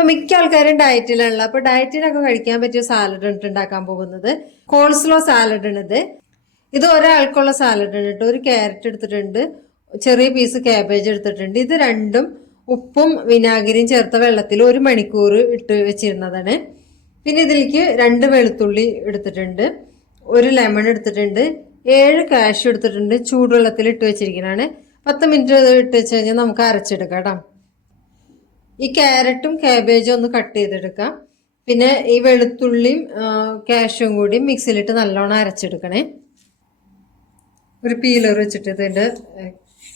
ഇപ്പൊ മിക്ക ആൾക്കാരും ഡയറ്റിലുള്ള അപ്പൊ ഡയറ്റിനൊക്കെ കഴിക്കാൻ പറ്റിയ സാലഡ് ഉണ്ടാക്കാൻ പോകുന്നത്. കോൾസ്ലോ സാലഡ് ആണ് ഇത്. ഒരാൾക്കുള്ള സാലഡ് കേട്ടോ. ഒരു ക്യാരറ്റ് എടുത്തിട്ടുണ്ട്. ചെറിയ പീസ് ക്യാബേജ് എടുത്തിട്ടുണ്ട്. ഇത് രണ്ടും ഉപ്പും വിനാഗിരിയും ചേർത്ത വെള്ളത്തിൽ ഒരു മണിക്കൂർ ഇട്ട് വെച്ചിരുന്നതാണ്. പിന്നെ ഇതിലേക്ക് രണ്ട് വെളുത്തുള്ളി എടുത്തിട്ടുണ്ട്. ഒരു ലെമൺ എടുത്തിട്ടുണ്ട്. ഏഴ് കാഷ് എടുത്തിട്ടുണ്ട്. ചൂടുവെള്ളത്തിൽ ഇട്ട് വെച്ചിരിക്കുന്നതാണ്. പത്ത് മിനിറ്റ് ഇട്ട് വെച്ച് കഴിഞ്ഞാൽ നമുക്ക് അരച്ചെടുക്കാം കേട്ടോ. ഈ ക്യാരറ്റും കാബേജും ഒന്ന് കട്ട് ചെയ്തെടുക്കാം. പിന്നെ ഈ വെളുത്തുള്ളിയും കാഷ്യും കൂടി മിക്സിയിലിട്ട് നല്ലോണം അരച്ചെടുക്കണേ. ഒരു പീലർ വെച്ചിട്ട് ഇതിന്റെ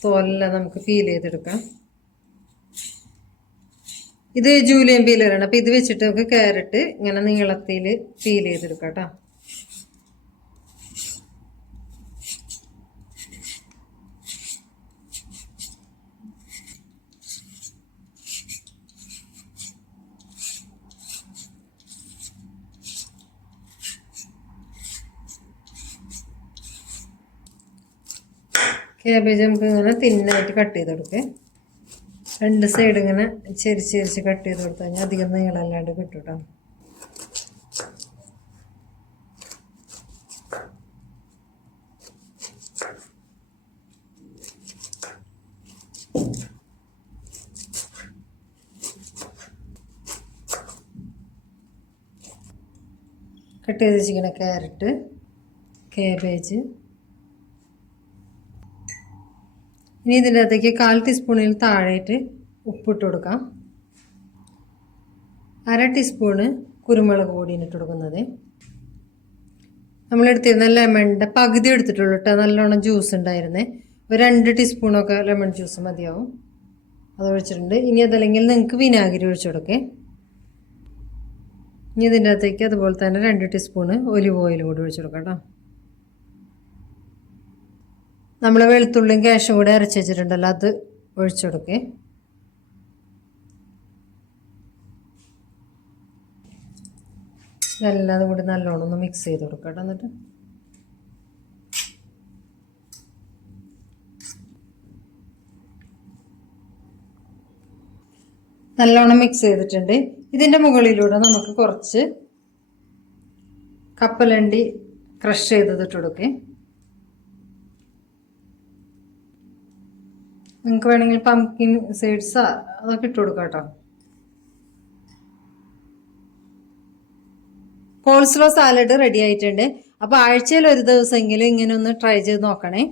തോലെല്ലാം നമുക്ക് പീൽ ചെയ്തെടുക്കാം. ഇത് ജൂലിയൻ പീലറാണ് അപ്പം ഇത് വെച്ചിട്ട് നമുക്ക് ക്യാരറ്റ് ഇങ്ങനെ നീളത്തിൽ പീൽ ചെയ്തെടുക്കാം കേട്ടോ ക്യാബേജ് നമുക്ക് ഇങ്ങനെ തിന്നായിട്ട് കട്ട് ചെയ്ത് കൊടുക്കേ. രണ്ട് സൈഡ് ഇങ്ങനെ ചെരിച്ച് ചെരിച്ച് കട്ട് ചെയ്ത് കൊടുത്തു കഴിഞ്ഞാൽ അധികം നീളമല്ലാണ്ട് കിട്ടും കേട്ടോ കട്ട് ചെയ്ത് വെച്ചിരിക്കുന്ന ക്യാരറ്റ് കാബേജ് ഇനി ഇതിന്റെ അകത്തേക്ക് കാൽ ടീസ്പൂണിൽ താഴെയിട്ട് ഉപ്പിട്ട് കൊടുക്കാം. അര ടീസ്പൂണ് കുരുമുളക് പൊടിയാണ് ഇട്ട് കൊടുക്കുന്നത്. നമ്മളെടുത്തിരുന്ന ലെമണിന്റെ പകുതി എടുത്തിട്ടുള്ളൂ കേട്ടോ. നല്ലോണം ജ്യൂസ് ഉണ്ടായിരുന്നേ. ഒരു രണ്ട് ടീസ്പൂണൊക്കെ ലെമൺ ജ്യൂസ് മതിയാവും. അത് ഒഴിച്ചിട്ടുണ്ട്. ഇനി അതല്ലെങ്കിൽ നിങ്ങൾക്ക് വിനാഗിരി ഒഴിച്ചു കൊടുക്കേ. ഇനി ഇതിന്റെ അകത്തേക്ക് അതുപോലെ തന്നെ രണ്ട് ടീസ്പൂണ് ഒലിവ് ഓയിൽ കൂടി ഒഴിച്ചു കൊടുക്കാം കേട്ടോ. നമ്മൾ വെളുത്തുള്ളിയും ക്യാഷും കൂടെ അരച്ച് വെച്ചിട്ടുണ്ടല്ലോ അത് ഒഴിച്ചു കൊടുക്കേ. ഇതെല്ലാം കൂടി നല്ലോണം ഒന്ന് മിക്സ് ചെയ്ത് കൊടുക്കാം കേട്ടോ എന്നിട്ട്. നല്ലോണം മിക്സ് ചെയ്തിട്ടുണ്ട്. ഇതിന്റെ മുകളിലൂടെ നമുക്ക് കുറച്ച് കപ്പലണ്ടി ക്രഷ് ചെയ്തിട്ട് കൊടുക്കേ. നിങ്ങൾക്ക് വേണമെങ്കിൽ പംകിൻ സീഡ്സ് അതൊക്കെ ഇട്ട് കൊടുക്കാം കേട്ടോ. കോൾസ്ലോ സാലഡ് റെഡി ആയിട്ടുണ്ട്. അപ്പോൾ ആഴ്ചയിൽ ഒരു ദിവസമെങ്കിലും ഇങ്ങനെ ഒന്ന് ട്രൈ ചെയ്ത് നോക്കണേ.